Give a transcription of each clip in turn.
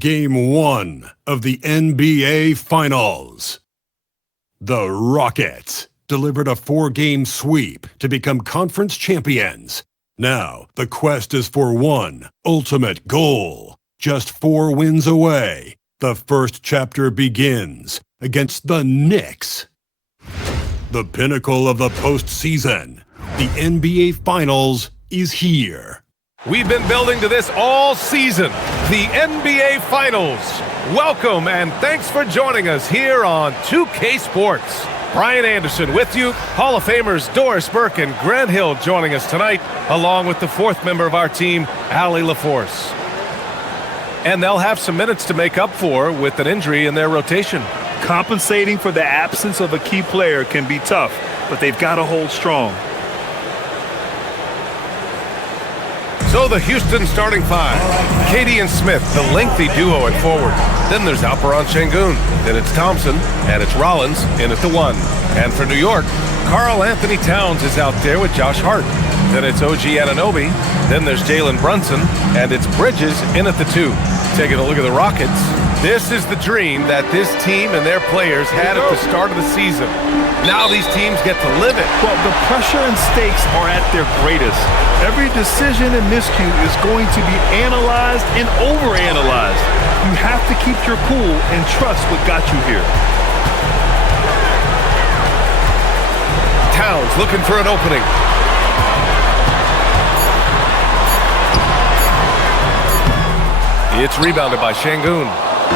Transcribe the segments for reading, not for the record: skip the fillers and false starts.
Game 1 of the NBA Finals. The Rockets delivered a 4-game sweep to become conference champions. Now, the quest is for one ultimate goal. Just 4 wins away, the first chapter begins against the Knicks. The pinnacle of the postseason, the NBA Finals, is here. We've been building to this all season, the NBA Finals. Welcome and thanks for joining us here on 2K Sports. Brian Anderson with you, Hall of Famers Doris Burke and Grant Hill joining us tonight, along with the 4th member of our team, Allie LaForce. And they'll have some minutes to make up for with an injury in their rotation. Compensating for the absence of a key player can be tough, but they've got to hold strong. So the Houston starting 5, Katie and Smith, the lengthy duo at forward. Then there's Alperon Sengun. Then it's Thompson, and it's Rollins in at the 1. And for New York, Karl Anthony Towns is out there with Josh Hart. Then it's OG Anunoby. Then there's Jalen Brunson, and it's Bridges in at the 2. Taking a look at the Rockets. This is the dream that this team and their players had at the start of the season. Now these teams get to live it. Well, the pressure and stakes are at their greatest. Every decision and miscue is going to be analyzed and overanalyzed. You have to keep your cool and trust what got you here. Towns looking for an opening. It's rebounded by Sengun.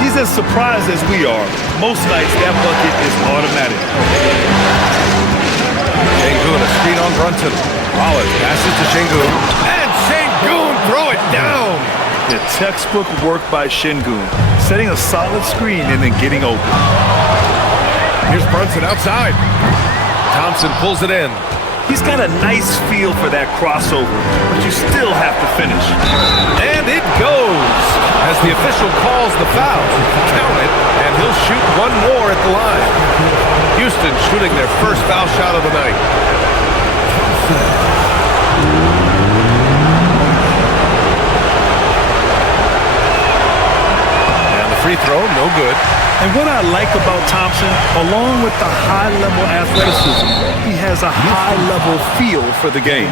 He's as surprised as we are. Most nights, that bucket is automatic. Sengun, a screen on Brunson. Rollins passes to Sengun. And Sengun, throw it down! The textbook work by Sengun, setting a solid screen and then getting open. Here's Brunson outside. Thompson pulls it in. He's got a nice feel for that crossover, but you still have to finish. And it goes! As the official calls the foul, count it, and he'll shoot one more at the line. Houston shooting their first foul shot of the night. And the free throw, no good. And what I like about Thompson, along with the high-level athleticism, he has a high-level feel for the game.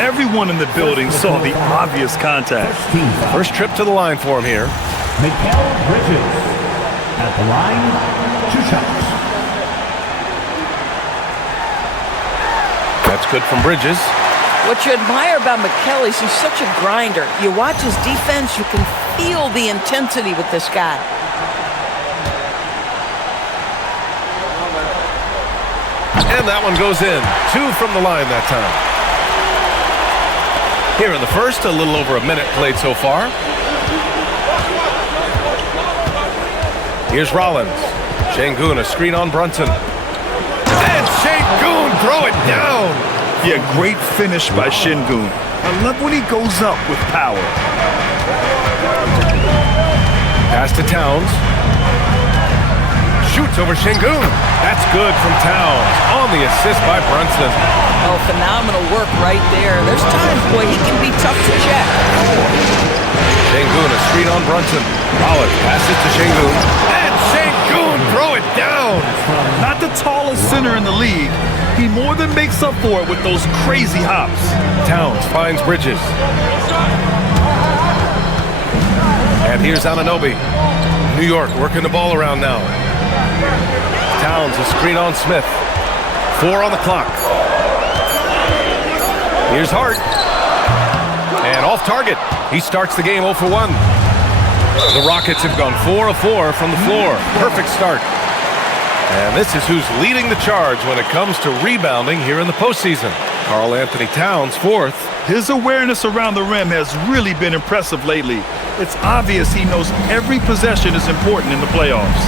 Everyone in the building saw the obvious contact. First trip to the line for him here. Bridges at the line, 2 shots. That's good from Bridges. What you admire about Mikal is he's such a grinder. You watch his defense, you can feel the intensity with this guy. And that one goes in. 2 from the line that time. Here in the first, a little over a minute played so far. Here's Rollins. Sengun, a screen on Brunson. And Sengun, throw it down! Yeah, great finish by Sengun. I love when he goes up with power. Pass to Towns. Shoots over Sengun. That's good from Towns. On the assist by Brunson. Oh, phenomenal work right there. There's times, boy, he can be tough to check. Sengun, a screen on Brunson. Rollins passes to Sengun. And Sengun, throw it down! Not the tallest center in the league. He more than makes up for it with those crazy hops. Towns finds Bridges. And here's Anunoby. New York working the ball around now. Towns, a screen on Smith. 4 on the clock. Here's Hart. And off target. He starts the game 0 for 1. The Rockets have gone 4 of 4 from the floor. Perfect start. And this is who's leading the charge when it comes to rebounding here in the postseason. Karl Anthony Towns, 4th. His awareness around the rim has really been impressive lately. It's obvious he knows every possession is important in the playoffs.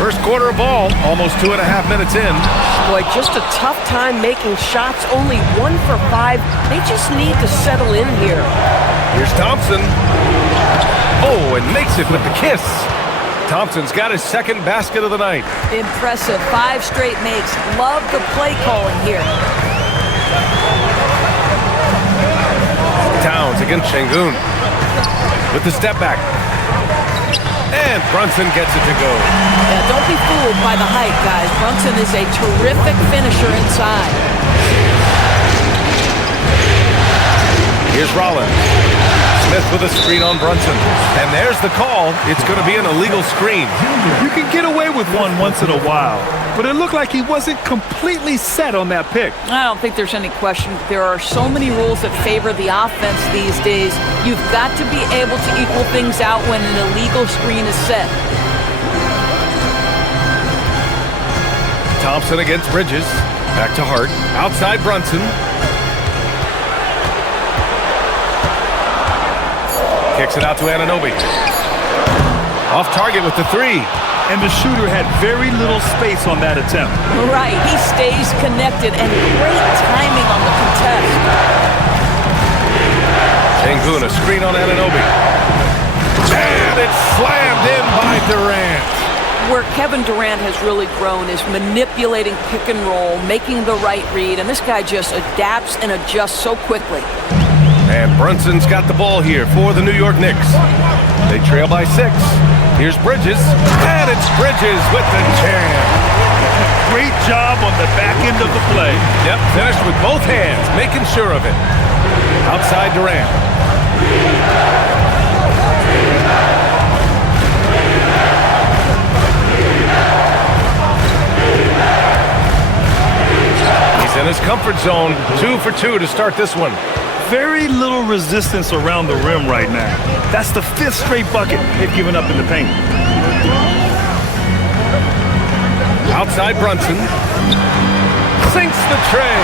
First quarter of ball, almost 2.5 minutes in. Boy, just a tough time making shots. Only 1 for 5. They just need to settle in here. Here's Thompson. Oh, and makes it with the kiss. Thompson's got his 2nd basket of the night. Impressive. 5 straight makes. Love the play calling here. Towns against Şengün. With the step back. And Brunson gets it to go. Yeah, don't be fooled by the height, guys. Brunson is a terrific finisher inside. Here's Rollins. Smith with a screen on Brunson. And there's the call. It's going to be an illegal screen. You can get away with one once in a while, but it looked like he wasn't completely set on that pick. I don't think there's any question. There are so many rules that favor the offense these days. You've got to be able to equal things out when an illegal screen is set. Thompson against Bridges. Back to Hart. Outside Brunson. Kicks it out to Anunoby. Off target with the three. And the shooter had very little space on that attempt. Right, he stays connected and great timing on the contest. Şengün, a screen on Anunoby. And it's slammed in by Durant. Where Kevin Durant has really grown is manipulating pick and roll, making the right read, and this guy just adapts and adjusts so quickly. And Brunson's got the ball here for the New York Knicks. They trail by 6. Here's Bridges, and it's Bridges with the jam. Great job on the back end of the play. Yep, finished with both hands, making sure of it. Outside Durant. He's in his comfort zone. 2 for 2 to start this one. Very little resistance around the rim right now. That's the 5th straight bucket they've given up in the paint. Outside Brunson. Sinks the tray.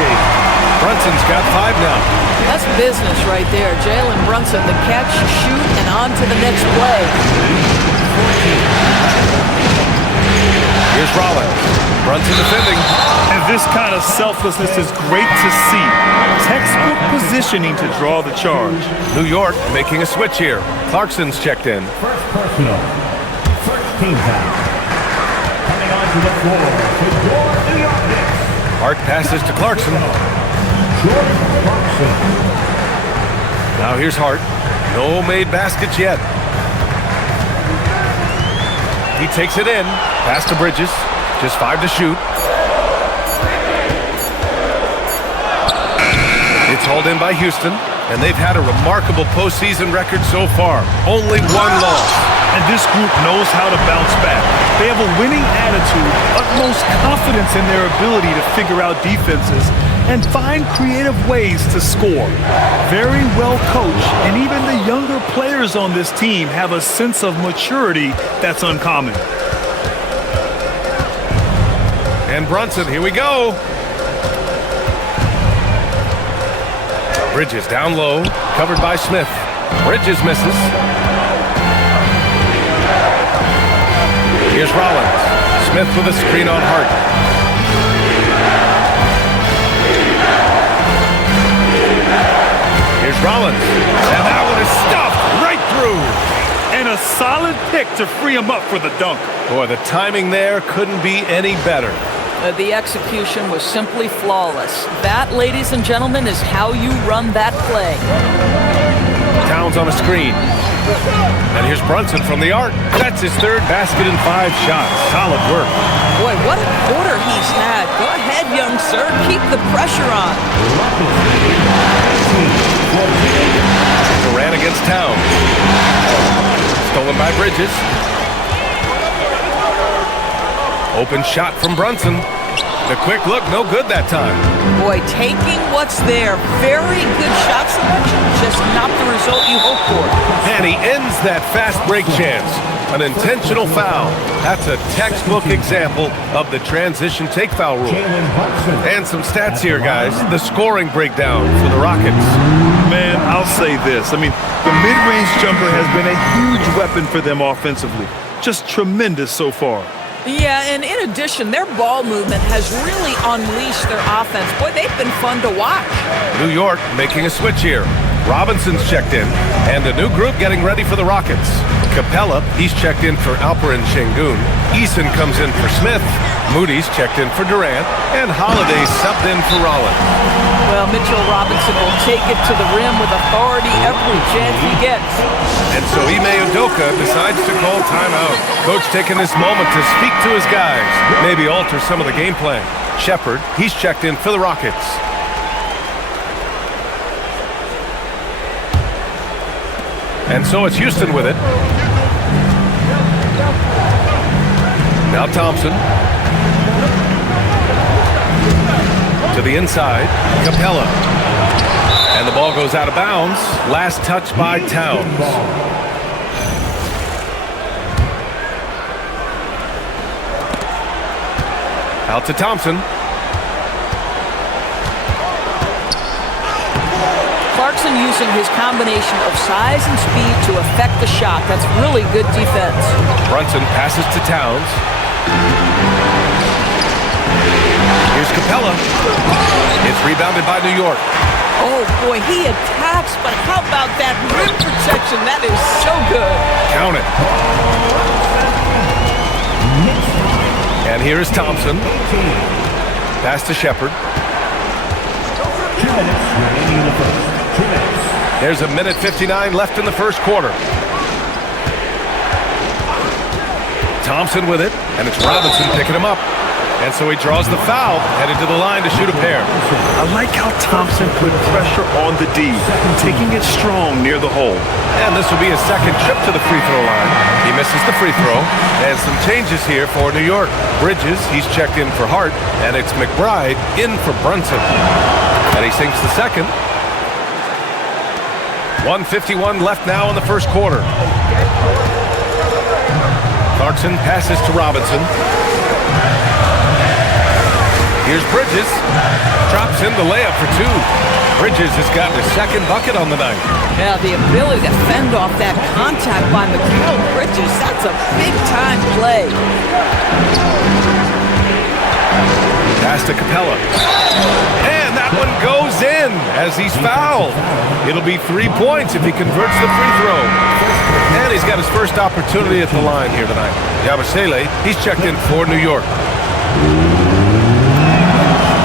Brunson's got 5 now. That's business right there. Jalen Brunson, the catch, shoot, and on to the next play. Here's Rollins. Brunson defending. And this kind of selflessness is great to see. Textbook positioning to draw the charge. New York making a switch here. Clarkson's checked in. First personal. First team foul. Coming onto the floor with your New York Knicks. Hart passes to Clarkson. Jordan Clarkson. Now here's Hart. No made baskets yet. He takes it in. Pass to Bridges. Just 5 to shoot. It's hauled in by Houston, and they've had a remarkable postseason record so far. Only 1 loss. And this group knows how to bounce back. They have a winning attitude, utmost confidence in their ability to figure out defenses and find creative ways to score. Very well coached, and even the younger players on this team have a sense of maturity that's uncommon. And Brunson, here we go. Bridges down low, covered by Smith. Bridges misses. Here's Rollins. Smith with a screen on Hart. Here's Rollins. And that one is stuffed right through. And a solid pick to free him up for the dunk. Boy, the timing there couldn't be any better. The execution was simply flawless. That, ladies and gentlemen, is how you run that play. Towns on a screen. And here's Brunson from the arc. That's his 3rd basket in 5 shots. Solid work. Boy, what a quarter he's had. Go ahead, young sir. Keep the pressure on. Durant against Towns. Stolen by Bridges. Open shot from Brunson. The quick look, no good that time. Boy, taking what's there. Very good shot selection, just not the result you hope for. And he ends that fast break chance. An intentional foul. That's a textbook example of the transition take foul rule. And some stats here, guys. The scoring breakdown for the Rockets. Man, I'll say this. I mean, the mid-range jumper has been a huge weapon for them offensively. Just tremendous so far. Yeah, and in addition, their ball movement has really unleashed their offense. Boy, they've been fun to watch. New York making a switch here. Robinson's checked in, and the new group getting ready for the Rockets. Capella, he's checked in for Alperen Şengün. Eason comes in for Smith. Moody's checked in for Durant. And Holiday subbed in for Rollins. Well, Mitchell Robinson will take it to the rim with authority every chance he gets. And so Ime Udoka decides to call timeout. Coach taking this moment to speak to his guys. Maybe alter some of the game plan. Shepherd, he's checked in for the Rockets. And so it's Houston with it. Now Thompson. To the inside. Capella. And the ball goes out of bounds. Last touch by Towns. Out to Thompson. Clarkson using his combination of size and speed to affect the shot. That's really good defense. Brunson passes to Towns. Here's Capella. It's rebounded by New York. Oh, boy, he attacks, but how about that rim protection? That is so good. Count it. And here is Thompson. Pass to Shepherd. 2 minutes remaining in the first. 2 minutes. There's a minute 59 left in the first quarter. Thompson with it, and it's Robinson picking him up. And so he draws the foul, headed to the line to shoot a pair. I like how Thompson put pressure on the D, taking it strong near the hole. And this will be his second trip to the free throw line. He misses the free throw. And some changes here for New York. Bridges, he's checked in for Hart, and it's McBride in for Brunson. And he sinks the second. 1:51 left now in the first quarter. Clarkson passes to Robinson. Here's Bridges. Drops in the layup for two. Bridges has gotten his second bucket on the night. Yeah, the ability to fend off that contact by Mikal Bridges, that's a big-time play. Pass to Capella. And that one goes in as he's fouled. It'll be 3 points if he converts the free throw. And he's got his first opportunity at the line here tonight. Yabusele, he's checked in for New York.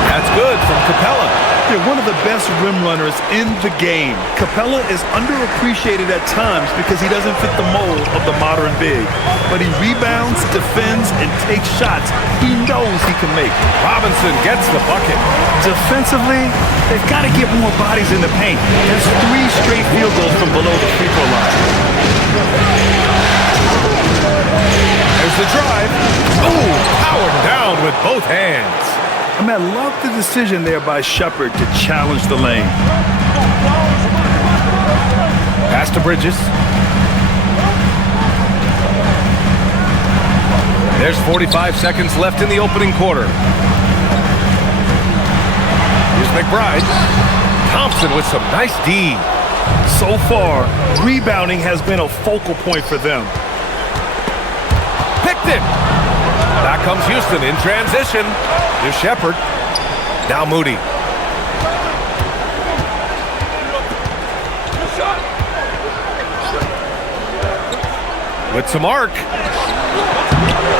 That's good from Capella. They're one of the best rim runners in the game. Capella is underappreciated at times because he doesn't fit the mold of the modern big. But he rebounds, defends, and takes shots he knows he can make. Robinson gets the bucket. Defensively, they've got to get more bodies in the paint. There's 3 straight field goals from below the free throw line. There's the drive. Oh, powered down with both hands. I love the decision there by Shepherd to challenge the lane. Pass to Bridges. There's 45 seconds left in the opening quarter. Here's McBride. Thompson with some nice D. So far, rebounding has been a focal point for them. Picked it. Back comes Houston in transition. Here's Shepherd. Now Moody. With some arc.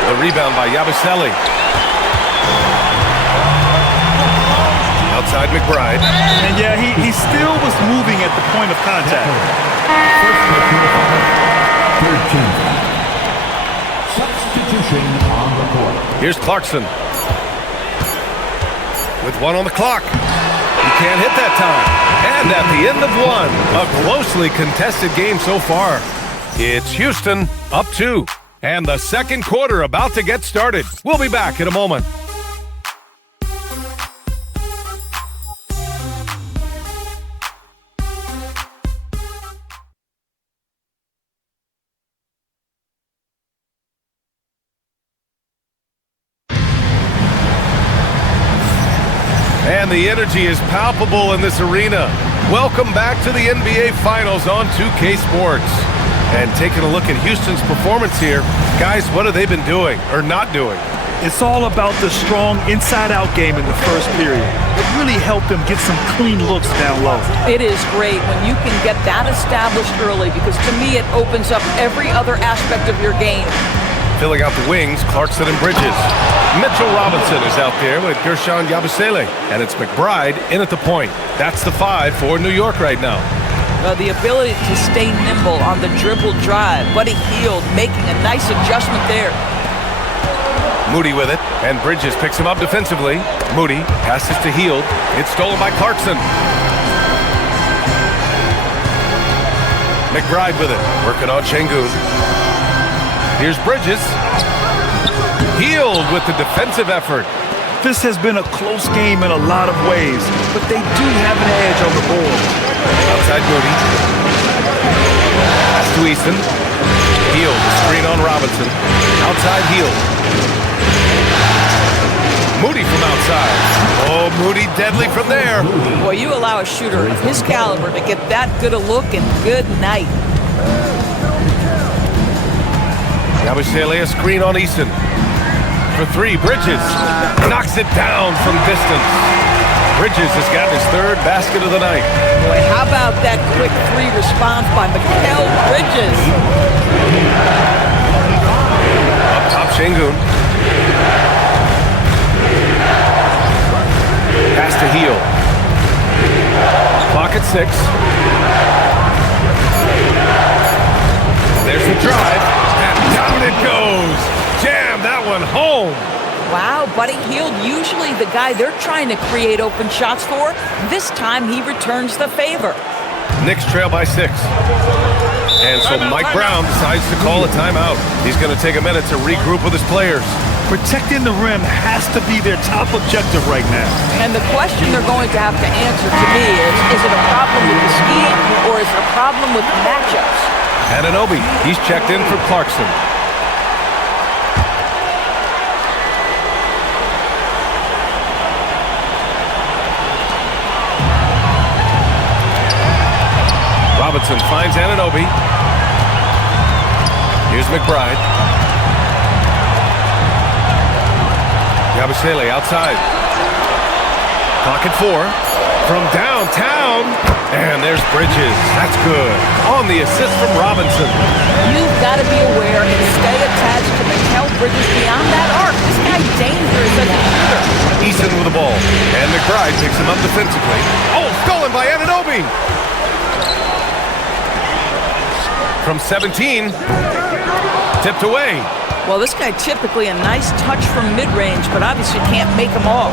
The rebound by Yabusele. Outside McBride. And yeah, he still was moving at the point of contact. 13. Substitution on the court. Here's Clarkson. With 1 on the clock. He can't hit that time. And at the end of 1, a closely contested game so far. It's Houston up 2. And the second quarter about to get started. We'll be back in a moment. And the energy is palpable in this arena. Welcome back to the NBA Finals on 2K Sports. And taking a look at Houston's performance here, guys, what have they been doing or not doing? It's all about the strong inside-out game in the first period. It really helped them get some clean looks down low. It is great when you can get that established early because to me it opens up every other aspect of your game. Filling out the wings, Clarkson and Bridges. Mitchell Robinson is out there with Gershon Yabusele. And it's McBride in at the point. That's the 5 for New York right now. The ability to stay nimble on the dribble drive. Buddy Hield making a nice adjustment there. Moody with it, and Bridges picks him up defensively. Moody passes to Hield. It's stolen by Clarkson. McBride with it, working on Şengün. Here's Bridges. Hield with the defensive effort. This has been a close game in a lot of ways, but they do have an edge on the board. Outside Moody. Pass to Easton. Hield, screen on Robinson. Outside Hield. Moody from outside. Oh, Moody deadly from there. Boy, you allow a shooter of his caliber to get that good a look, and good night. Yabusele a screen on Easton. For 3, Bridges. Knocks it down from distance. Bridges has got his 3rd basket of the night. Boy, how about that quick 3 response by Mikal Bridges? Up top, Şengün. Pass to Hield. Clock at 6. There's the drive, and down it goes. Jam that one home. Wow, Buddy Hield, usually the guy they're trying to create open shots for. This time he returns the favor. Knicks trail by 6. And so Mike Brown decides to call a timeout. He's going to take a minute to regroup with his players. Protecting the rim has to be their top objective right now. And the question they're going to have to answer to me is it a problem with the scheme or is it a problem with the matchups? Anunoby, he's checked in for Clarkson. Robinson finds Anunoby. Here's McBride. Yabusele outside. Clock at 4. From downtown. And there's Bridges. That's good. On the assist from Robinson. You've got to be aware and stay attached to Mikal Bridges beyond that arc. This guy's dangerous as a shooter. Easton with the ball. And McBride picks him up defensively. Oh, stolen by Anunoby. From 17. Tipped away. Well, this guy typically a nice touch from mid-range, but obviously can't make them all.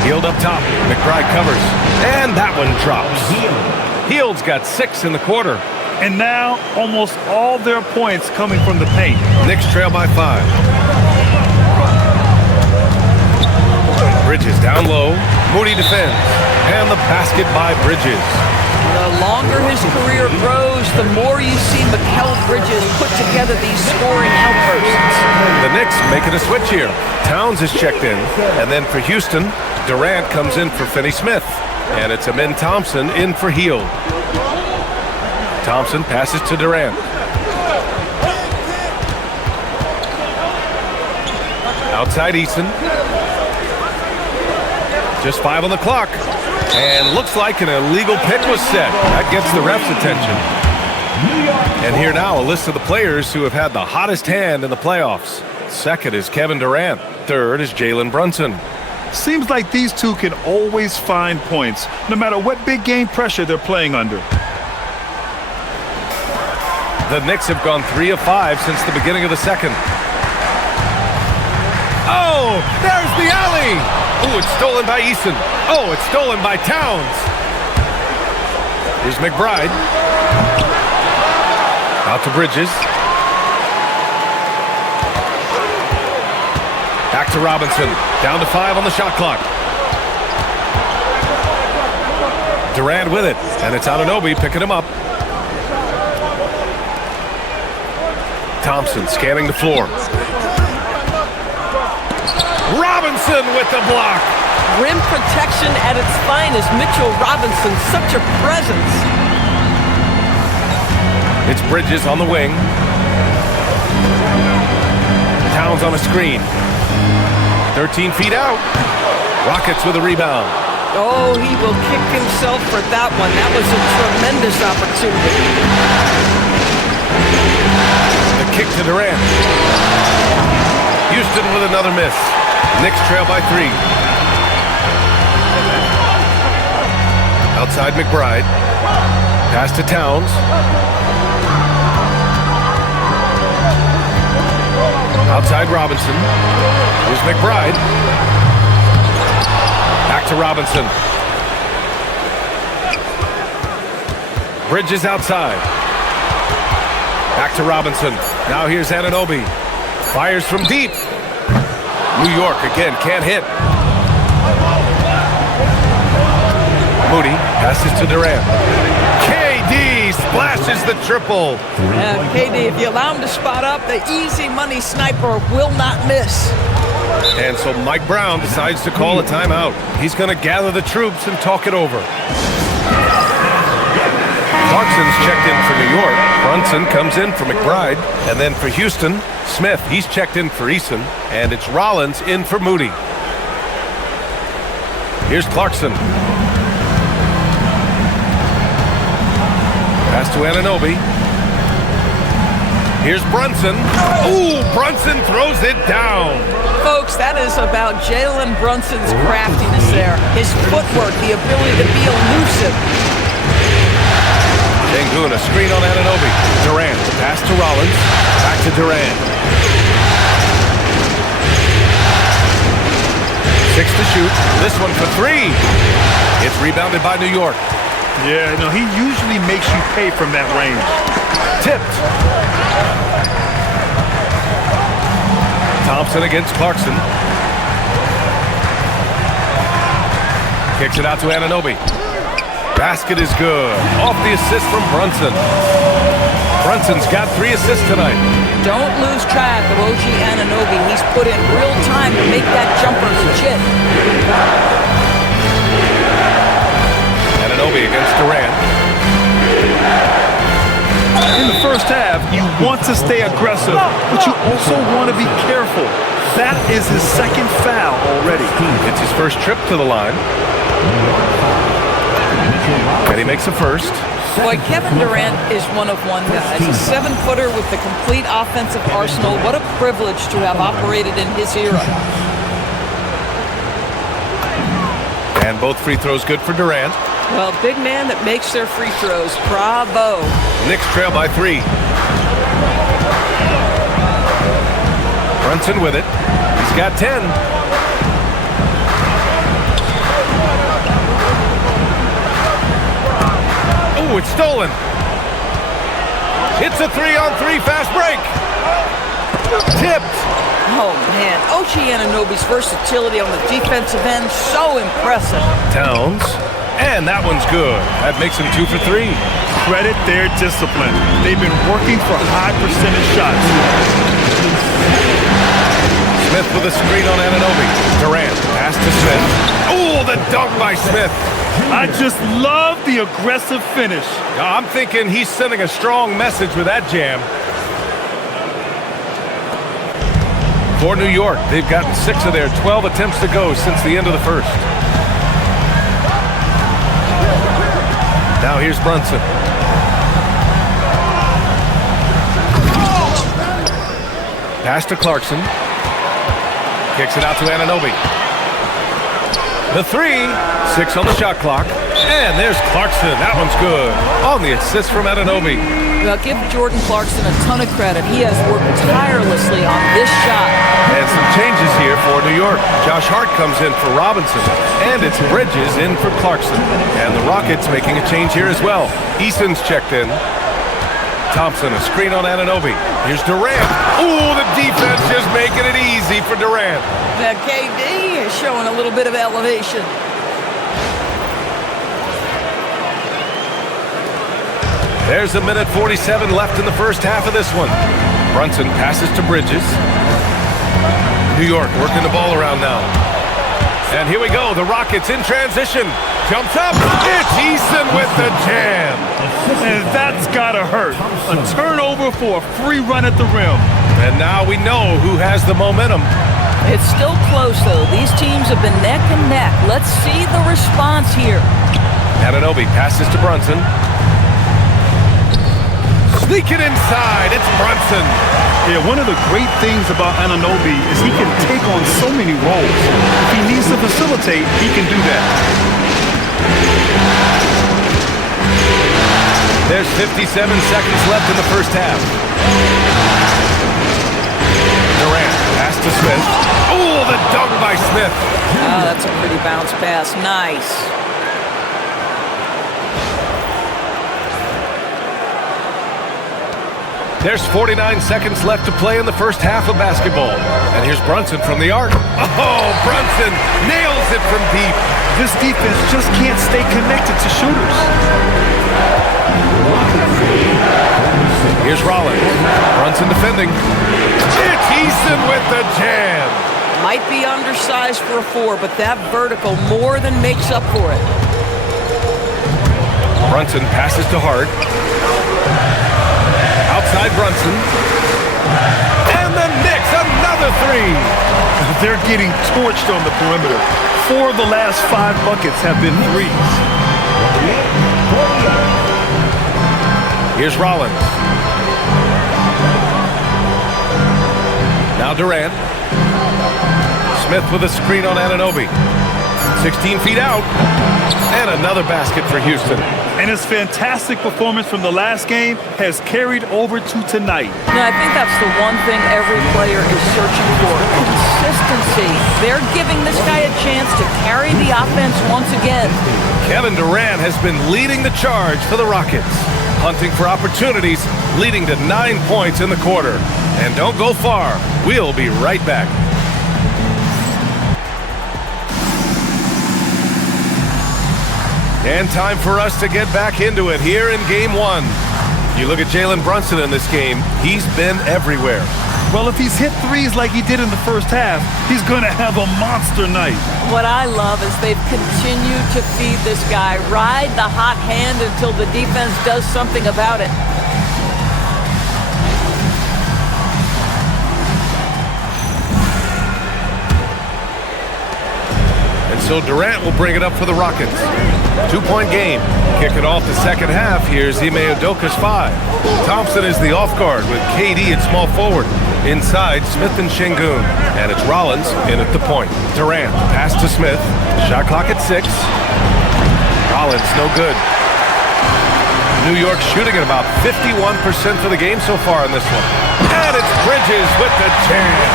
Hield up top. McBride covers. And that one drops. Hield's got 6 in the quarter. And now, almost all their points coming from the paint. Knicks trail by 5. Bridges down low. Moody defends. And the basket by Bridges. The longer his career grows, the more you see Mikal Bridges put together these scoring outbursts. The Knicks making a switch here. Towns is checked in. And then for Houston, Durant comes in for Finney Smith. And it's Amin Thompson in for Hield. Thompson passes to Durant. Outside Easton. Just 5 on the clock. And looks like an illegal pick was set. That gets the ref's attention. And here now, a list of the players who have had the hottest hand in the playoffs. Second is Kevin Durant. Third is Jalen Brunson. Seems like these two can always find points, no matter what big game pressure they're playing under. The Knicks have gone 3 of 5 since the beginning of the second. Oh, there's the alley! Oh, it's stolen by Easton. Oh, it's stolen by Towns. Here's McBride. Out to Bridges. Back to Robinson. Down to 5 on the shot clock. Durant with it. And it's Anunoby picking him up. Thompson scanning the floor. Robinson with the block. Rim protection at its finest. Mitchell Robinson, such a presence. It's Bridges on the wing. Towns on a screen. 13 feet out. Rockets with a rebound. Oh, he will kick himself for that one. That was a tremendous opportunity. The kick to Durant. Houston with another miss. Knicks trail by 3. Outside McBride. Pass to Towns. Outside Robinson. Here's McBride. Back to Robinson. Bridges outside. Back to Robinson. Now here's Anunoby. Fires from deep. New York again can't hit. Moody passes to Durant. KD splashes the triple. KD, if you allow him to spot up, the easy money sniper will not miss. And so Mike Brown decides to call a timeout. He's going to gather the troops and talk it over. Clarkson's checked in for New York. Brunson comes in for McBride. And then for Houston, Smith. He's checked in for Eason. And it's Rollins in for Moody. Here's Clarkson. Pass to Anunoby. Here's Brunson. Ooh, Brunson throws it down. Folks, that is about Jalen Brunson's craftiness there. His footwork, the ability to be elusive. Sengun, a screen on Anunoby. Durant, pass to Rollins. Back to Durant. 6 to shoot. This one for 3. It's rebounded by New York. Yeah, no, he usually makes you pay from that range. Tipped. Thompson against Clarkson. Kicks it out to Anunoby. Basket is good. Off the assist from Brunson. Brunson's got 3 assists tonight. Don't lose track of OG Anunoby. He's put in real time to make that jumper legit. Anunoby against Durant. In the first half, you want to stay aggressive, but you also want to be careful. That is his second foul already. It's his first trip to the line. And he makes a first. Boy, Kevin Durant is one of one, guys. A 7-footer with the complete offensive arsenal. What a privilege to have operated in his era. And both free throws good for Durant. Well, big man that makes their free throws. Bravo. Knicks trail by 3. Brunson with it. He's got 10. Oh, it's stolen. It's a 3-on-3 fast break. Tipped. Oh, man. OG Anunoby's versatility on the defensive end, so impressive. Towns. And that one's good. That makes him 2 for 3. Credit their discipline. They've been working for high percentage shots. Smith with a screen on Anunoby. Durant, pass to Smith. Oh, the dunk by Smith. I just love the aggressive finish. I'm thinking he's sending a strong message with that jam. For New York, they've gotten 6 of their 12 attempts to go since the end of the first. Now here's Brunson. Pass to Clarkson. Kicks it out to Anunoby. The 3, 6 on the shot clock. And there's Clarkson. That one's good. On the assist from Anunoby. Well, give Jordan Clarkson a ton of credit. He has worked tirelessly on this shot. And some changes here for New York. Josh Hart comes in for Robinson. And it's Bridges in for Clarkson. And the Rockets making a change here as well. Eason's checked in. Thompson, a screen on Anunoby. Here's Durant. Ooh, the defense just making it easy for Durant. Now, KD is showing a little bit of elevation. There's a minute 47 left in the first half of this one. Brunson passes to Bridges. New York working the ball around now. And here we go, the Rockets in transition. Jumps up, it's Eason with the jam. And that's gotta hurt. A turnover for a free run at the rim. And now we know who has the momentum. It's still close, though. These teams have been neck and neck. Let's see the response here. Anunoby passes to Brunson. Sneaking inside, it's Brunson. Yeah, one of the great things about Anunoby is he can take on so many roles. If he needs to facilitate, he can do that. There's 57 seconds left in the first half. Durant, pass to Smith. Oh, the dunk by Smith. Oh, that's a pretty bounce pass. Nice. There's 49 seconds left to play in the first half of basketball. And here's Brunson from the arc. Oh, Brunson nails it from deep. This defense just can't stay connected to shooters. Here's Rollins. Brunson defending. It's Easton with the jam. Might be undersized for a 4, but that vertical more than makes up for it. Brunson passes to Hart. Outside Brunson. And the Knicks, another 3. They're getting torched on the perimeter. 4 of the last 5 buckets have been threes. Here's Rollins. Now Durant. Smith with a screen on Anunoby. 16 feet out. And another basket for Houston. And his fantastic performance from the last game has carried over to tonight. Now, I think that's the one thing every player is searching for. Consistency. They're giving this guy a chance to carry the offense once again. Kevin Durant has been leading the charge for the Rockets. Hunting for opportunities, leading to 9 points in the quarter. And don't go far. We'll be right back. And time for us to get back into it here in Game 1. You look at Jalen Brunson in this game, he's been everywhere. Well, if he's hit threes like he did in the first half, he's going to have a monster night. What I love is they've continued to feed this guy, ride the hot hand until the defense does something about it. And so Durant will bring it up for the Rockets. 2-point game. Kicking off the second half. Here's Ime Udoka's 5. Thompson is the off guard with KD at small forward. Inside, Smith and Şengün. And it's Rollins in at the point. Durant, pass to Smith. Shot clock at 6. Rollins, no good. New York shooting at about 51% for the game so far in this one. And it's Bridges with the jam.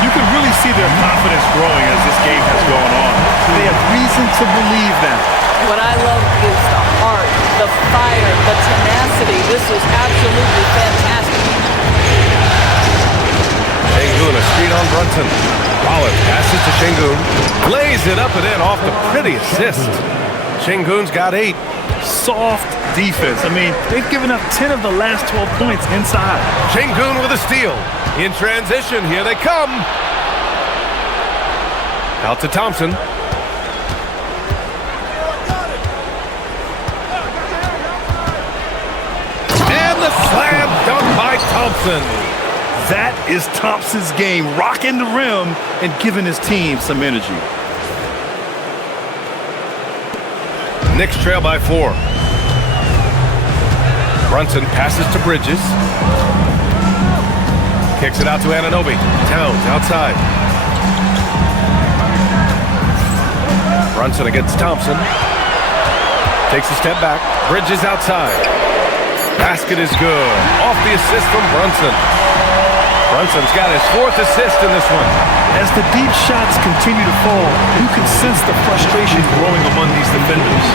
You can really see their confidence growing as this game has gone on. They have reason to believe that. What I love is the heart, the fire, the tenacity. This is absolutely fantastic. Şengün, a screen on Brunson. Rollins passes to Şengün. Lays it up and in off the pretty assist. Şengün's got 8. Soft defense. I mean, they've given up 10 of the last 12 points inside. Şengün with a steal. In transition, here they come. Out to Thompson. And the slam dunk by Thompson. That is Thompson's game, rocking the rim and giving his team some energy. Knicks trail by 4. Brunson passes to Bridges. Kicks it out to Anunoby. Towns outside. Brunson against Thompson. Takes a step back. Bridges outside. Basket is good. Off the assist from Brunson. Brunson's got his 4th assist in this one. As the deep shots continue to fall, you can sense the frustration growing among these defenders.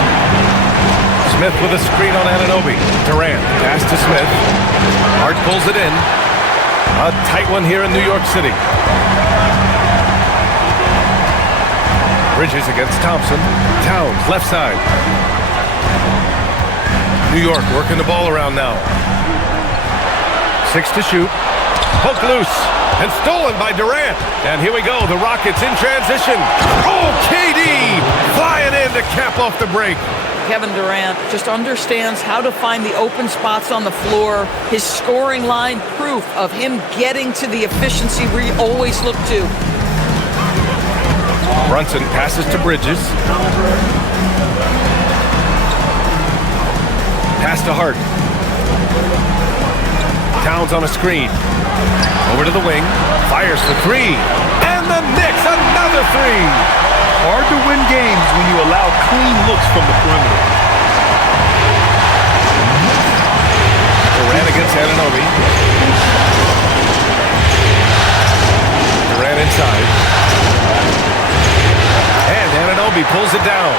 Smith with a screen on Anunoby. Durant, pass to Smith. Hart pulls it in. A tight one here in New York City. Bridges against Thompson. Towns, left side. New York working the ball around now. 6 to shoot. Hook loose. And stolen by Durant. And here we go, the Rockets in transition. Oh, KD flying in to cap off the break. Kevin Durant just understands how to find the open spots on the floor. His scoring line, proof of him getting to the efficiency we always look to. Brunson passes to Bridges. Pass to Hart. Towns on a screen. Over to the wing. Fires for three. And the Knicks, another three. Hard to win games when you allow clean looks from the perimeter. Durant against Anunoby. Durant inside. And Anunoby pulls it down.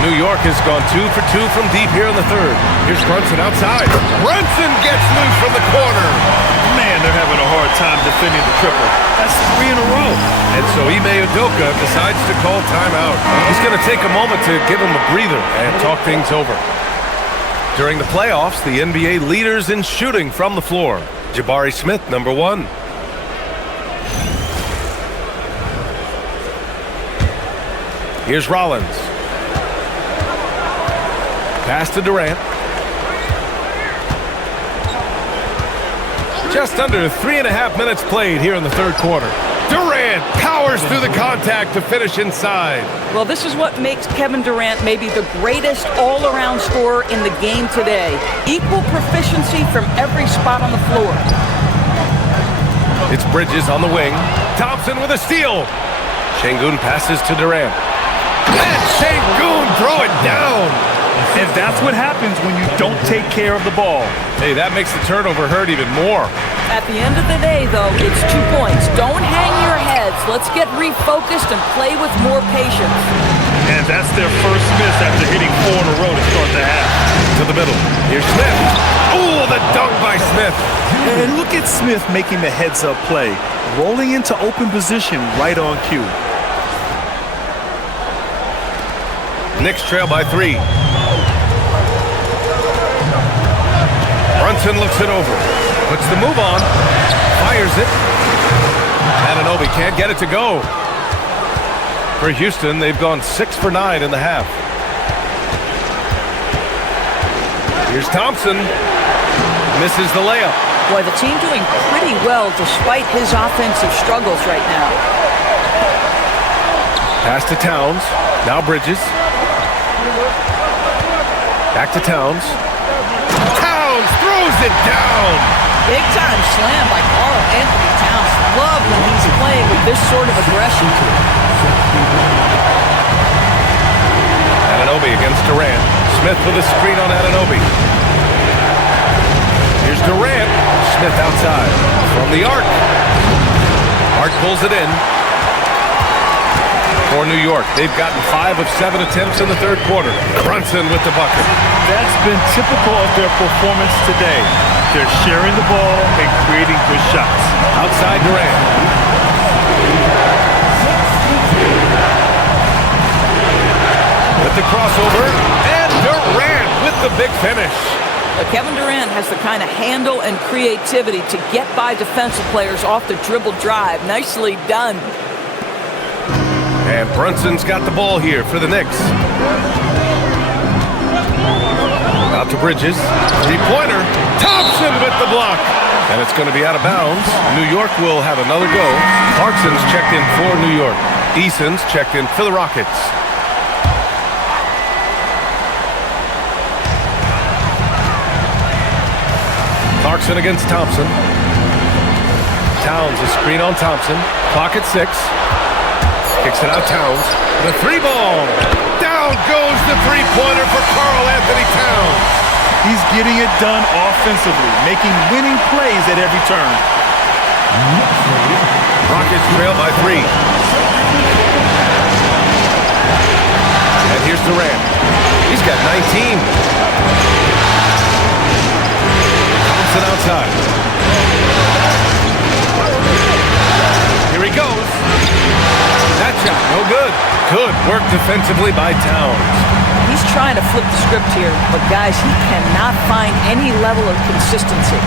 New York has gone 2 for 2 from deep here in the third. Here's Brunson outside. Brunson gets loose from the corner. Man, they're having a hard time defending the triple. That's 3 in a row. And so Ime Udoka decides to call timeout. He's going to take a moment to give him a breather and talk things over. During the playoffs, the NBA leaders in shooting from the floor. Jabari Smith, number 1. Here's Rollins. Pass to Durant. Just under 3.5 minutes played here in the third quarter. Durant powers through the contact to finish inside. Well, this is what makes Kevin Durant maybe the greatest all-around scorer in the game today. Equal proficiency from every spot on the floor. It's Bridges on the wing. Thompson with a steal. Şengün passes to Durant. And Şengün throw it down. And that's what happens when you don't take care of the ball. Hey, that makes the turnover hurt even more. At the end of the day, though, it's 2 points. Don't hang your heads. Let's get refocused and play with more patience. And that's their first miss after hitting 4 in a row to start the half. To the middle. Here's Smith. Oh, the dunk by Smith. And look at Smith making the heads-up play, rolling into open position right on cue. Knicks trail by 3. Brunson looks it over. Puts the move on. Fires it. Anunoby can't get it to go. For Houston, they've gone 6 for 9 in the half. Here's Thompson. Misses the layup. Boy, the team doing pretty well despite his offensive struggles right now. Pass to Towns. Now Bridges. Back to Towns. Towns throws it down. Big time slam by Karl Anthony Towns. Love when he's playing with this sort of aggression. Anunoby against Durant. Smith with a screen on Anunoby. Here's Durant. Smith outside. From the arc. Hart pulls it in. For New York, they've gotten 5 of 7 attempts in the third quarter. Brunson with the bucket. That's been typical of their performance today. They're sharing the ball and creating good shots. Outside Durant. With the crossover, and Durant with the big finish. But Kevin Durant has the kind of handle and creativity to get by defensive players off the dribble drive. Nicely done. And Brunson's got the ball here for the Knicks. Out to Bridges. Three-pointer. Thompson with the block. And it's going to be out of bounds. New York will have another go. Clarkson's checked in for New York. Eason's checked in for the Rockets. Clarkson against Thompson. Towns, a screen on Thompson. Clock at 6. Kicks it out Towns. The 3-ball. Down goes the 3-pointer for Karl Anthony Towns. He's getting it done offensively, making winning plays at every turn. Rockets trail by 3. And here's Durant. He's got 19. Thompson outside. Here he goes. That shot, no good. Good work defensively by Towns. He's trying to flip the script here, but guys, he cannot find any level of consistency.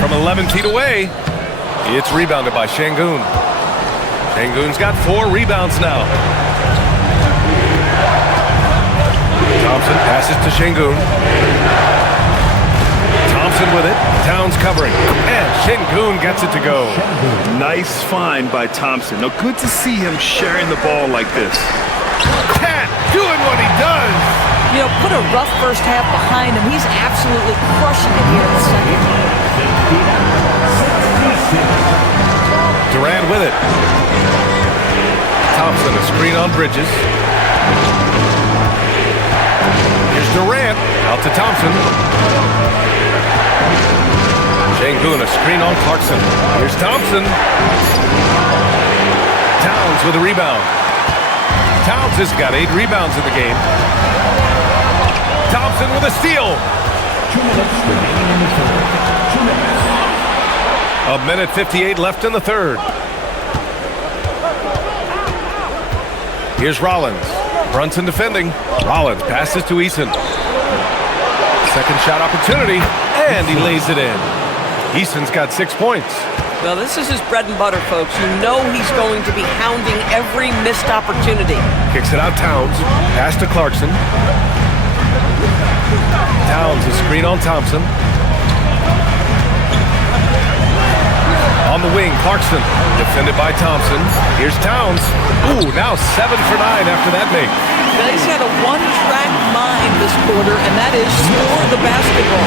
From 11 feet away, it's rebounded by Şengün. Sengun's got 4 rebounds now. Thompson passes to Sengun. Thompson with it. Towns covering. And Sengun gets it to go. Nice find by Thompson. Now, good to see him sharing the ball like this. Cat doing what he does. You know, put a rough first half behind him. He's absolutely crushing it here in the second. Durant with it. Thompson, a screen on Bridges. Here's Durant, out to Thompson. Sengun, a screen on Clarkson. Here's Thompson. Towns with a rebound. Towns has got 8 rebounds in the game. Thompson with a steal. 2 minutes remaining in the third. 2 minutes. A minute 58 left in the third. Here's Rollins. Brunson defending. Rollins passes to Eason. Second shot opportunity, and he lays it in. Eason's got 6 points. Well, this is his bread and butter, folks. You know he's going to be hounding every missed opportunity. Kicks it out, Towns. Pass to Clarkson. Towns, a screen on Thompson. On the wing, Clarkson, defended by Thompson. Here's Towns. Ooh, now 7 for 9 after that make. Now he's had a one-track mind this quarter, and that is score the basketball.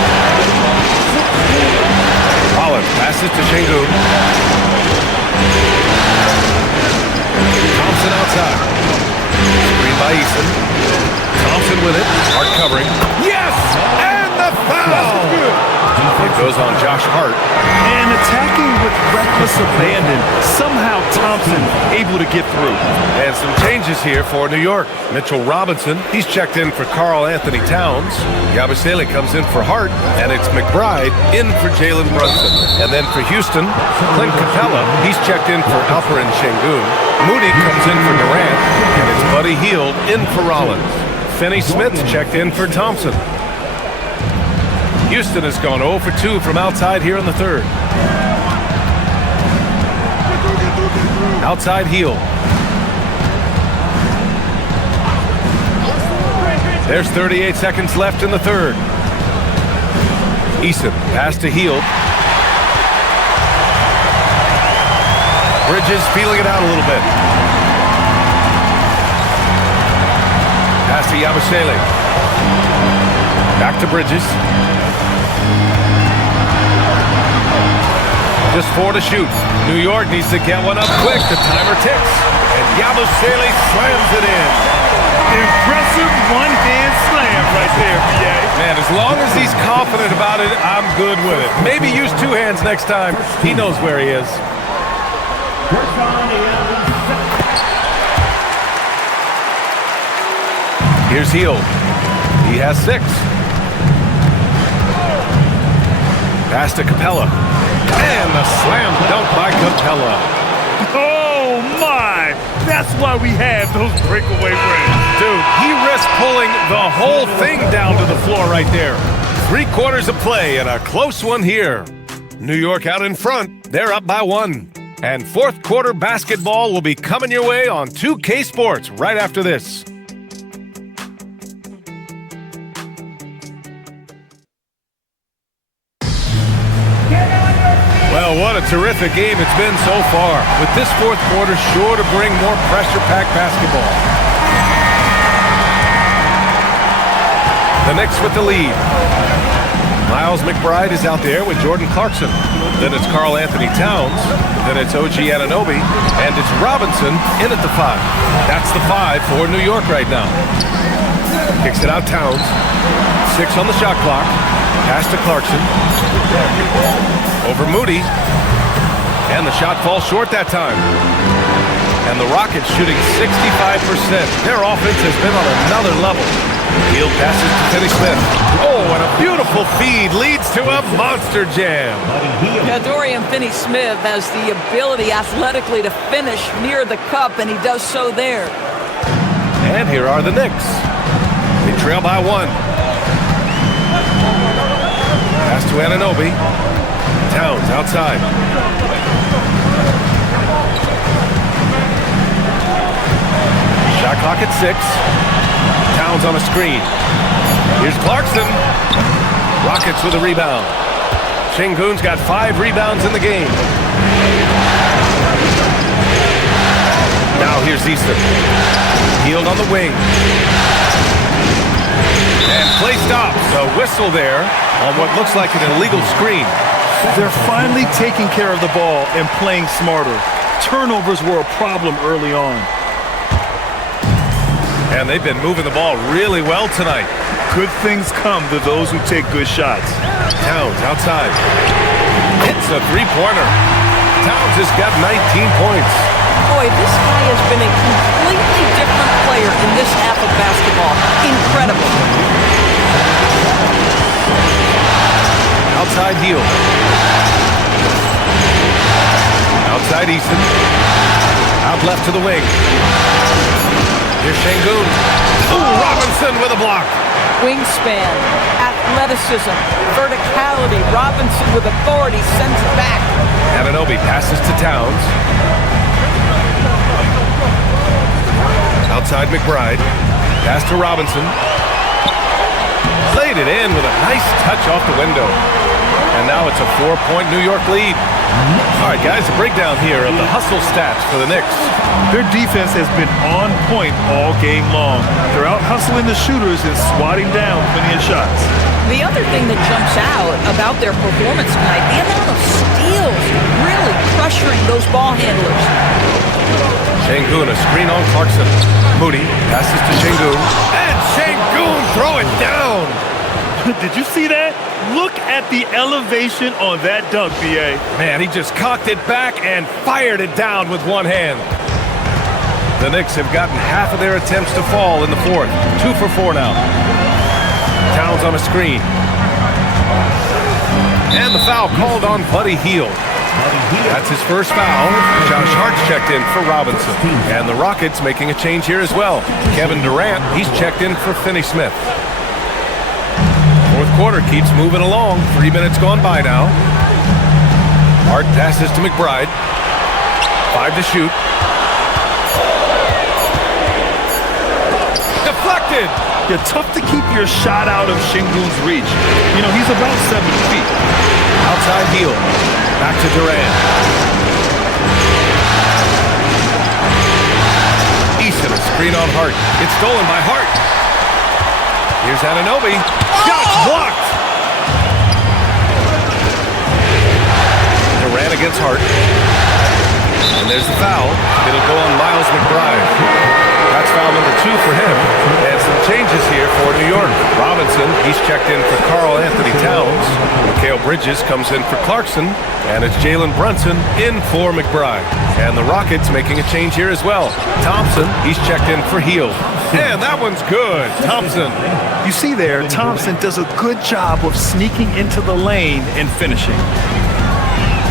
Rollins passes to Sengun. Thompson outside. Screen by Eason. Thompson with it. Hart covering. Yes! And the foul! It goes on Josh Hart. And attacking with reckless abandon. Somehow Thompson able to get through. And some changes here for New York. Mitchell Robinson, he's checked in for Karl Anthony Towns. Yabusele comes in for Hart. And it's McBride in for Jalen Brunson. And then for Houston, Clint Capella, he's checked in for Alperen Sengun. Moody comes in for Durant. And it's Buddy Hield in for Rollins. Finney Smith checked in for Thompson. Houston has gone 0 for 2 from outside here in the third. Outside Hield. There's 38 seconds left in the third. Eason, pass to Hield. Bridges feeling it out a little bit. Pass to Yabusele. Back to Bridges. Just 4 to shoot. New York needs to get one up quick. The timer ticks. And Yabusele slams it in. Impressive one-hand slam right there, B.A. Man, as long as he's confident about it, I'm good with it. Maybe use 2 hands next time. He knows where he is. Here's Hield. He has 6. Pass to Capella. And the slam dunk by Capella. Oh, my! That's why we have those breakaway wins. Dude, he risked pulling the whole thing down to the floor right there. 3 quarters of play and a close one here. New York out in front. They're up by 1. And 4th quarter basketball will be coming your way on 2K Sports right after this. Well, what a terrific game it's been so far, with this 4th quarter sure to bring more pressure-packed basketball. The Knicks with the lead. Miles McBride is out there with Jordan Clarkson. Then it's Karl Anthony Towns. Then it's OG Anunoby. And it's Robinson in at the 5. That's the 5 for New York right now. Kicks it out Towns. 6 on the shot clock. Pass to Clarkson. Over Moody. And the shot falls short that time. And the Rockets shooting 65%. Their offense has been on another level. Hield passes to Finney Smith. Oh, and a beautiful feed leads to a monster jam. Now, Dorian Finney-Smith has the ability athletically to finish near the cup, and he does so there. And here are the Knicks. They trail by 1. Pass to Anunoby. Towns outside. Shot clock at 6. Towns on a screen. Here's Clarkson. Rockets with a rebound. Şengün's got 5 rebounds in the game. Now here's Easton. Hield on the wing. And play stops. A whistle there on what looks like an illegal screen. They're finally taking care of the ball and playing smarter. Turnovers were a problem early on. And they've been moving the ball really well tonight. Good things come to those who take good shots. Towns outside. Hits a three-pointer. Towns has got 19 points. Boy, this guy has been a completely different player in this half of basketball. Incredible. Outside heel. Outside Easton. Out left to the wing. Here's Şengün. Ooh, Robinson with a block. Wingspan, athleticism, verticality. Robinson with authority sends it back. Anunoby passes to Towns. Outside McBride. Pass to Robinson. Laid it in with a nice touch off the window. And now it's a 4-point New York lead. All right, guys, a breakdown here of the hustle stats for the Knicks. Their defense has been on point all game long. They're out hustling the shooters and swatting down plenty of shots. The other thing that jumps out about their performance tonight, the amount of steals, really pressuring those ball handlers. Şengün, a screen on Clarkson. Moody passes to Şengün. And Şengün throw it down. Did you see that? Look at the elevation on that dunk, B.A. Man, he just cocked it back and fired it down with one hand. The Knicks have gotten half of their attempts to fall in the fourth. 2 for 4 now. Towns on a screen. And the foul called on Buddy Hield. That's his first foul. Josh Hart's checked in for Robinson. And the Rockets making a change here as well. Kevin Durant, he's checked in for Finney Smith. Fourth quarter keeps moving along. 3 minutes gone by now. Hart passes to McBride. 5 to shoot. Deflected. You're tough to keep your shot out of Şengün's reach. You know, he's about 7 feet. Outside heel. Back to Durant. Easton, a screen on Hart. It's stolen by Hart. Here's Anunoby. Shot blocked. Durant against Hart. And there's the foul. It'll go on Miles McBride. That's foul number 2 for him. And some changes here for New York. Robinson, he's checked in for Karl Anthony Towns. Mikal Bridges comes in for Clarkson. And it's Jalen Brunson in for McBride. And the Rockets making a change here as well. Thompson, he's checked in for Hield. And that one's good. Thompson. You see there, Thompson does a good job of sneaking into the lane and finishing.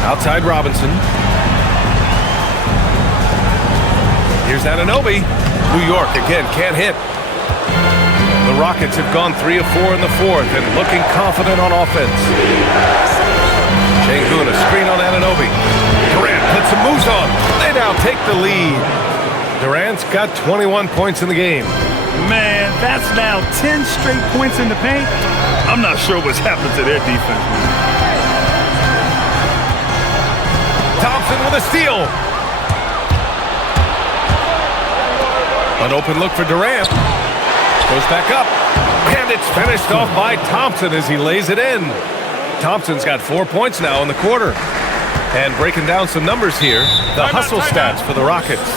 Outside Robinson. Here's Anunoby. New York again can't hit. The Rockets have gone 3 of 4 in the fourth and looking confident on offense. Şengün, a screen on Anunoby. Durant puts some moves on. They now take the lead. Durant's got 21 points in the game. Man, that's now 10 straight points in the paint. I'm not sure what's happened to their defense. Thompson with a steal. An open look for Durant. Goes back up. And it's finished off by Thompson as he lays it in. Thompson's got 4 points now in the quarter. And breaking down some numbers here, the hustle stats for the Rockets.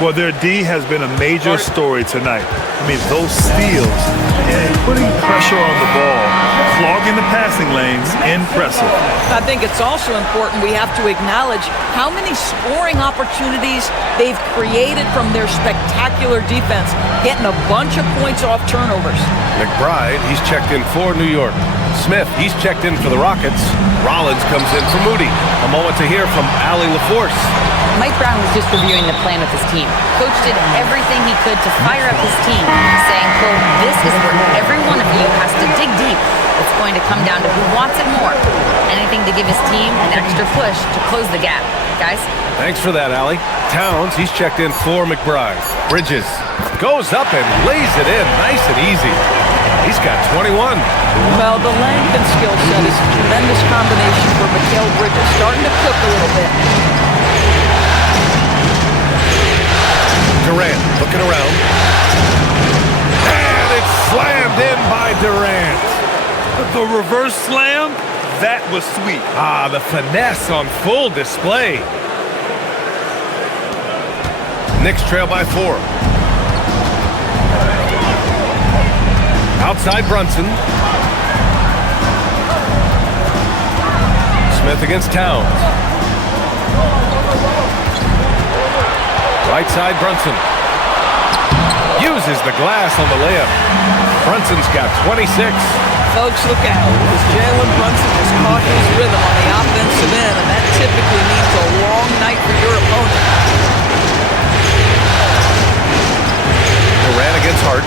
Well, their D has been a major story tonight. I mean, those steals and putting pressure on the ball, clogging the passing lanes, impressive. I think it's also important we have to acknowledge how many scoring opportunities they've created from their spectacular defense, getting a bunch of points off turnovers. McBride, he's checked in for New York. Smith, he's checked in for the Rockets. Rollins comes in for Moody. A moment to hear from Allie LaForce. Mike Brown was just reviewing the plan with his team. Coach did everything he could to fire up his team, saying, quote, "This is where every one of you has to dig deep. It's going to come down to who wants it more." anything to give his team an extra push to close the gap. Guys? Thanks for that, Allie. Towns, he's checked in for McBride. Bridges goes up and lays it in nice and easy. He's got 21. Well, the length and skill set is a tremendous combination for Mikal Bridges. Starting to cook a little bit. Durant looking around. And it's slammed in by Durant. The reverse slam, that was sweet. Ah, the finesse on full display. Knicks trail by 4. Outside Brunson. Smith against Towns. Right side Brunson. Uses the glass on the layup. Brunson's got 26. Folks, look out, because Jalen Brunson has caught his rhythm on the offensive end, and that typically means a long night for your opponent. Durant against Hart.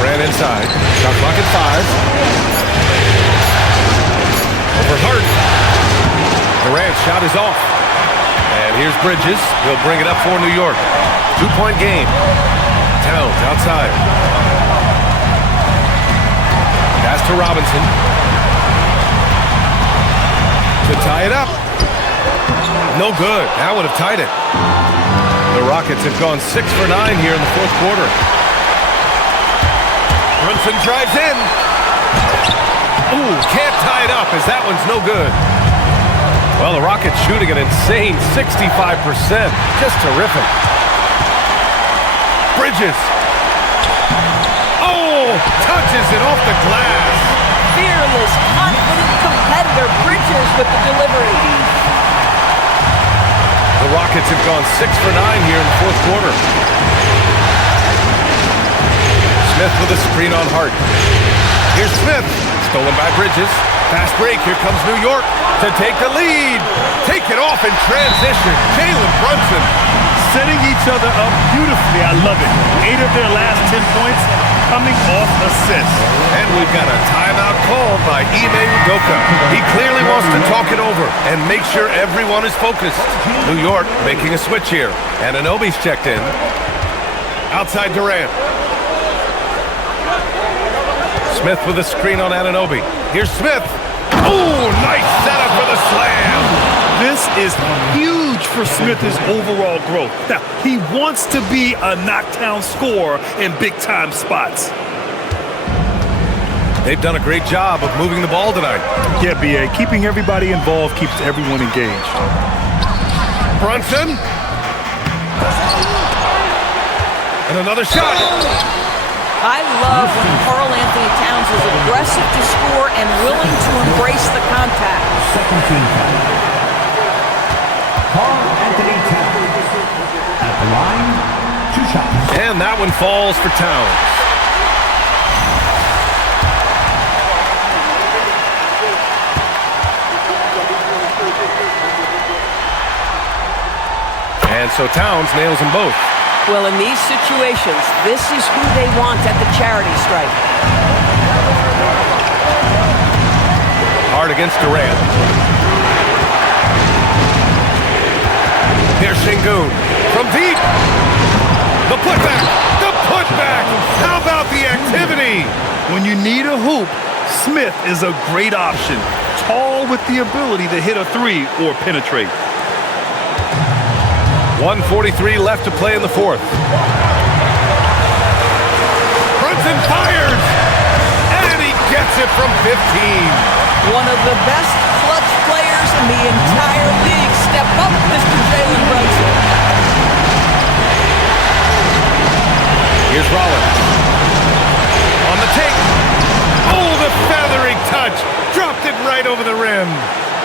Durant inside. Shot clock at 5. Over Hart. Durant's shot is off. And here's Bridges. He'll bring it up for New York. 2-point game. Towns outside. Pass to Robinson. To tie it up. No good. That would have tied it. The Rockets have gone 6 for 9 here in the fourth quarter. Brunson drives in. Ooh, can't tie it up as that one's no good. Well, the Rockets shooting an insane 65%. Just terrific. Bridges. Oh, touches it off the glass. Fearless, confident competitor, Bridges with the delivery. The Rockets have gone 6 for 9 here in the fourth quarter. Smith with a screen on Hart. Here's Smith. Stolen by Bridges. Fast break. Here comes New York to take the lead. Take it off in transition. Jalen Brunson. Setting each other up beautifully. I love it. 8 of their last 10 points coming off assists. And we've got a timeout called by Ime Udoka. He clearly wants to talk it over and make sure everyone is focused. New York making a switch here. And Anunoby's checked in. Outside Durant. Smith with a screen on Anunoby. Here's Smith. Oh, nice setup for the slam. This is huge for Smith's overall growth. Now, he wants to be a knockdown scorer in big-time spots. They've done a great job of moving the ball tonight. Yeah, B.A., keeping everybody involved keeps everyone engaged. Brunson. And another shot. I love when Karl Anthony Towns is aggressive to score and willing to embrace the contact. Second team foul. Karl Anthony Towns. At the line, 2 shots. And that one falls for Towns. And so Towns nails them both. Well, in these situations, this is who they want at the charity stripe. Hard against Durant. Here's Şengün from deep. The putback. The putback. How about the activity? When you need a hoop, Smith is a great option. Tall with the ability to hit a 3 or penetrate. 1:43 left to play in the fourth. Brunson fires! And he gets it from 15. One of the best clutch players in the entire league. Step up, Mr. Jalen Brunson. Here's Rollins. On the take. Oh, the feathery touch. Dropped it right over the rim.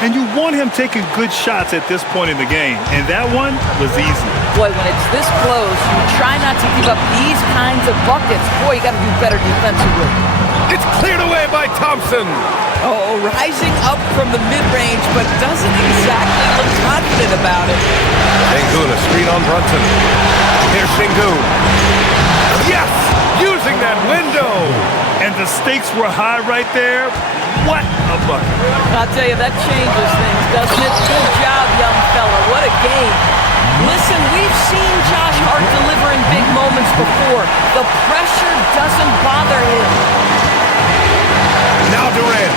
And you want him taking good shots at this point in the game. And that one was easy. Boy, when it's this close, you try not to give up these kinds of buckets. Boy, you got to do better defensively. It's cleared away by Thompson. Oh, rising up from the mid-range, but doesn't exactly look confident about it. Şengün, a screen on Brunson. Here's Şengün. Yes! Using that window. And the stakes were high right there. What a bucket. I'll tell you, that changes things, doesn't it? Good job, young fella. What a game. Listen, we've seen Josh Hart deliver in big moments before. The pressure doesn't bother him. Now Durant.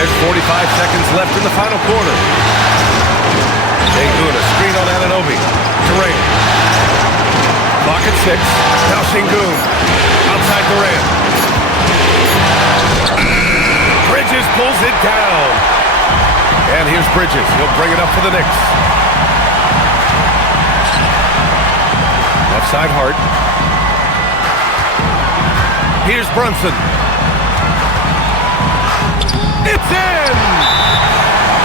There's 45 seconds left in the final quarter. Sengun, a screen on Anunoby. Durant. Clock at 6. Now Sengun. Outside Durant. Bridges pulls it down. And here's Bridges. He'll bring it up for the Knicks. Left side Hart. Here's Brunson. It's in!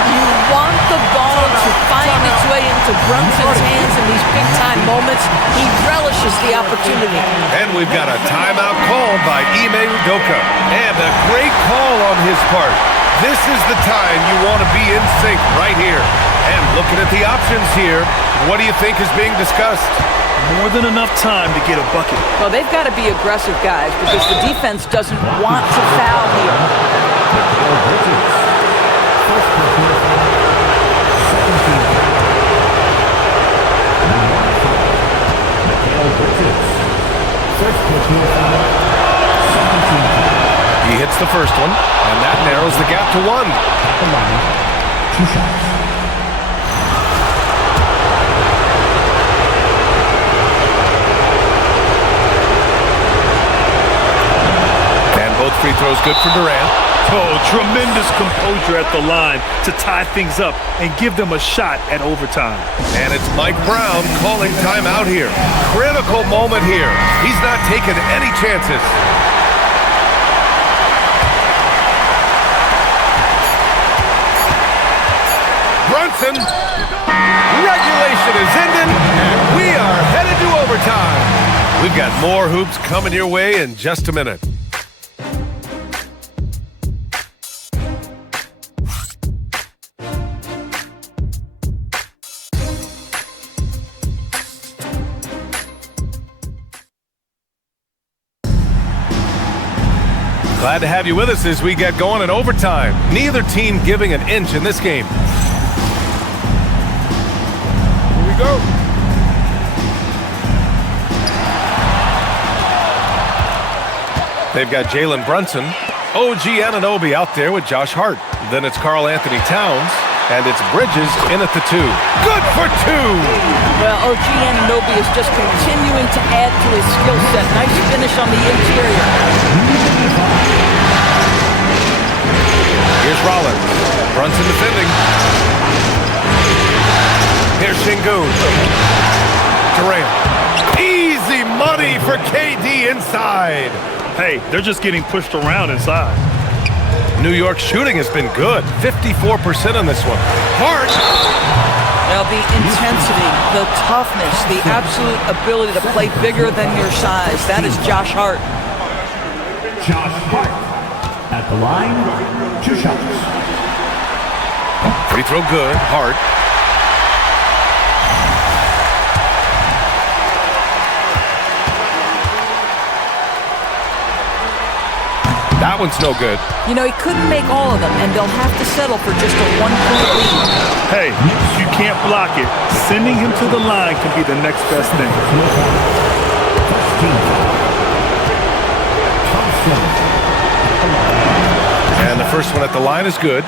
You want the ball to find its way into Brunson's hands in these big-time moments. He relishes the opportunity. And we've got a timeout called by Ime Udoka. And a great call on his part. This is the time you want to be in sync right here. And looking at the options here, what do you think is being discussed? More than enough time to get a bucket. Well, they've got to be aggressive, guys, because the defense doesn't want to foul here. He hits the first one, and that narrows the gap to 1. 2 shots. And both free throws good for Durant. Oh, tremendous composure at the line to tie things up and give them a shot at overtime. And it's Mike Brown calling timeout here. Critical moment here. He's not taking any chances. Brunson. Regulation is ended, and we are headed to overtime. We've got more hoops coming your way in just a minute. Glad to have you with us as we get going in overtime. Neither team giving an inch in this game. Here we go. They've got Jalen Brunson, OG Anunoby out there with Josh Hart. Then it's Karl Anthony Towns, and it's Bridges in at the 2. Good for 2! Well, OG Anunoby is just continuing to add to his skill set. Nice finish on the interior. Here's Rollins. Brunson defending. Here's Sengun. Durant. Easy money for KD inside. Hey, they're just getting pushed around inside. New York shooting has been good. 54% on this one. Hart. Now, the intensity, the toughness, the absolute ability to play bigger than your size. That is Josh Hart. Josh Hart at the line, 2 shots. Free throw good. Hart. That one's no good. You know, he couldn't make all of them, and they'll have to settle for just a 1-point lead. Hey, you can't block it. Sending him to the line can be the next best thing. And the first one at the line is good.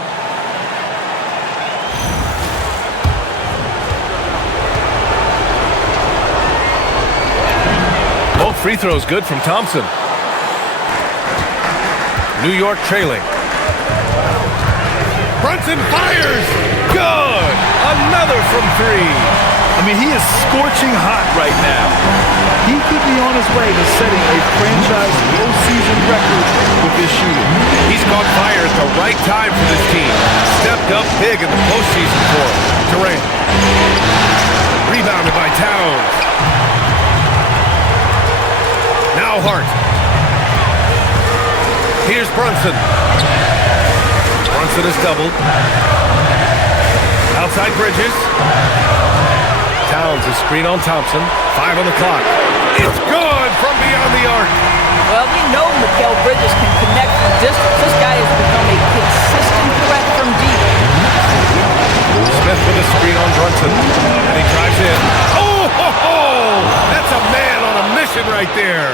Both free throws good from Thompson. New York trailing. Brunson fires! Good! Another from 3. I mean, he is scorching hot right now. He could be on his way to setting a franchise postseason record with this shooting. He's caught fire at the right time for this team. Stepped up big in the postseason for him. Durant. Rebounded by Towns. Now Hart. Here's Brunson. Brunson is doubled. Outside Bridges. Towns is screen on Thompson. 5 on the clock. It's good from beyond the arc. Well, we know Mikal Bridges can connect from distance. This guy has become a consistent threat from deep. Smith with a screen on Brunson, and he drives in. Oh, ho, ho! That's a man on a mission right there.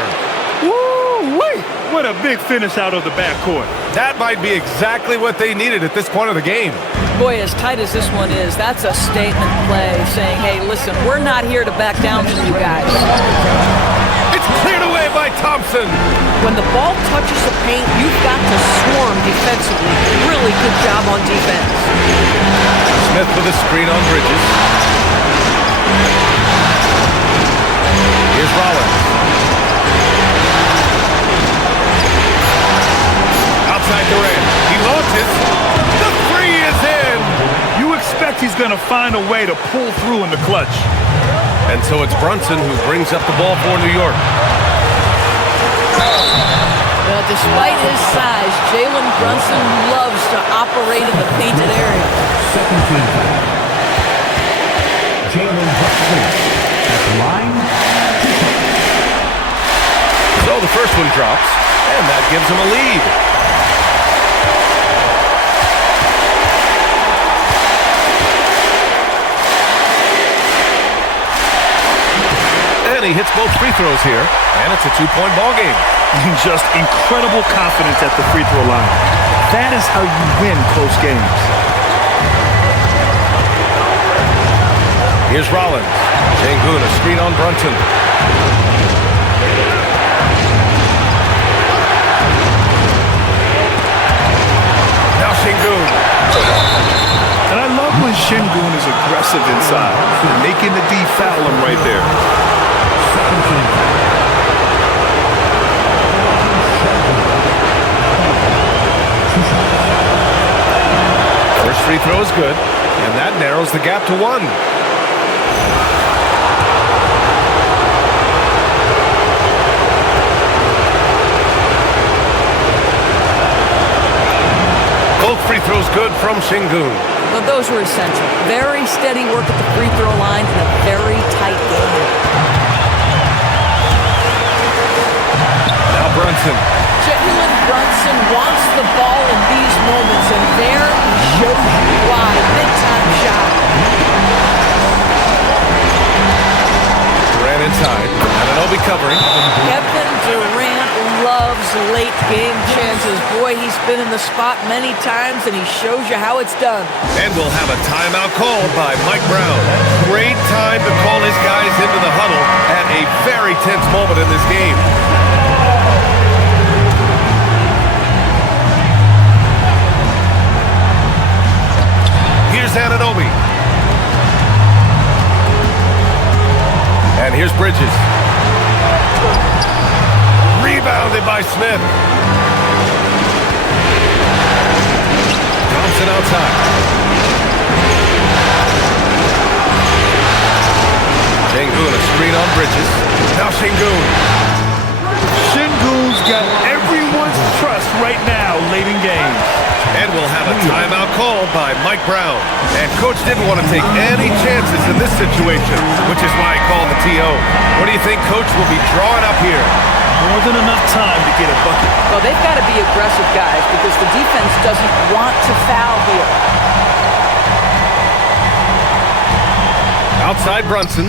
Woo-wee! What a big finish out of the backcourt. That might be exactly what they needed at this point of the game. Boy, as tight as this one is, that's a statement play saying, hey, listen, we're not here to back down from you guys. It's cleared away by Thompson. When the ball touches the paint, you've got to swarm defensively. Really good job on defense. Smith with a screen on Bridges. Here's Rollins. Outside Durant. He launches. The three is in. You expect he's going to find a way to pull through in the clutch. And so it's Brunson who brings up the ball for New York. Well, despite his size, Jalen Brunson loves to operate in the painted area. Second team foul. Jalen Brunson at the line. So the first one drops, and that gives him a lead. And he hits both free throws here, and it's a two-point ball game. Just incredible confidence at the free throw line. That is how you win close games. Here's Rollins. Sengun, a screen on Brunson. Now Sengun. And I love when Sengun is aggressive inside, making the D foul him right there. Second team foul. First free throw is good, and that narrows the gap to one. Both free throws good from Sengun. Well, those were essential. Very steady work at the free throw line in a very tight game. Now Brunson. Jalen Brunson wants the ball in these moments, and there he shows you why. Big-time shot. Durant inside. Anunoby covering. Kevin Durant loves late game chances. Boy, he's been in the spot many times, and he shows you how it's done. And we'll have a timeout called by Mike Brown. Great time to call his guys into the huddle at a very tense moment in this game. Here's Anunoby. And here's Bridges. Rebounded by Smith. Thompson outside. Sengun, a screen on Bridges. Now Sengun. Sengun's got everyone's trust right now late in games. And we'll have a timeout called by Mike Brown. And Coach didn't want to take any chances in this situation, which is why he called the TO. What do you think Coach will be drawing up here? More than enough time to get a bucket. Well, they've got to be aggressive, guys, because the defense doesn't want to foul here. Outside Brunson.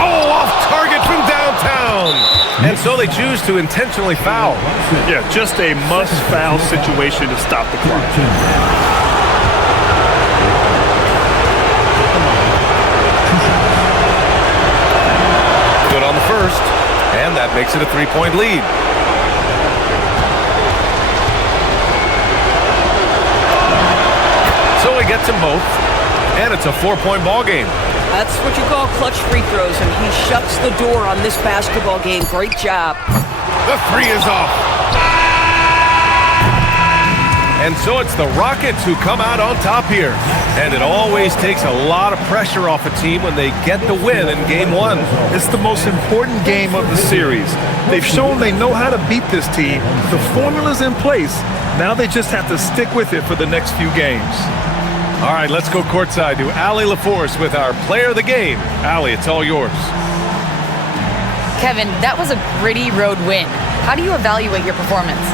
Oh, off target from downtown. And so they choose to intentionally foul. Yeah, just a must-foul situation to stop the clock. Good on the first, and that makes it a three-point lead. So he gets them both, and it's a four-point ball game. That's what you call clutch free throws, and he shuts the door on this basketball game. Great job. The three is off. And so it's the Rockets who come out on top here. And it always takes a lot of pressure off a team when they get the win in Game 1. It's the most important game of the series. They've shown they know how to beat this team. The formula's in place. Now they just have to stick with it for the next few games. All right, let's go courtside to Allie LaForce with our player of the game. Allie, it's all yours. Kevin, that was a gritty road win. How do you evaluate your performance?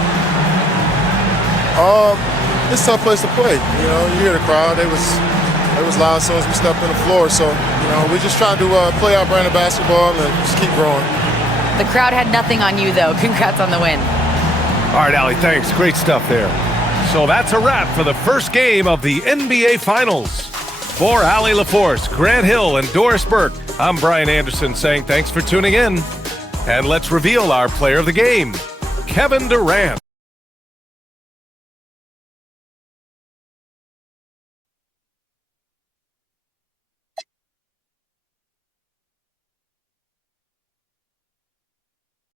It's a tough place to play. You know, you hear the crowd. They was loud as soon as we stepped on the floor. So, you know, we just trying to play our brand of basketball and just keep growing. The crowd had nothing on you, though. Congrats on the win. All right, Allie, thanks. Great stuff there. So that's a wrap for the first game of the NBA Finals. For Allie LaForce, Grant Hill, and Doris Burke, I'm Brian Anderson saying thanks for tuning in. And let's reveal our player of the game, Kevin Durant.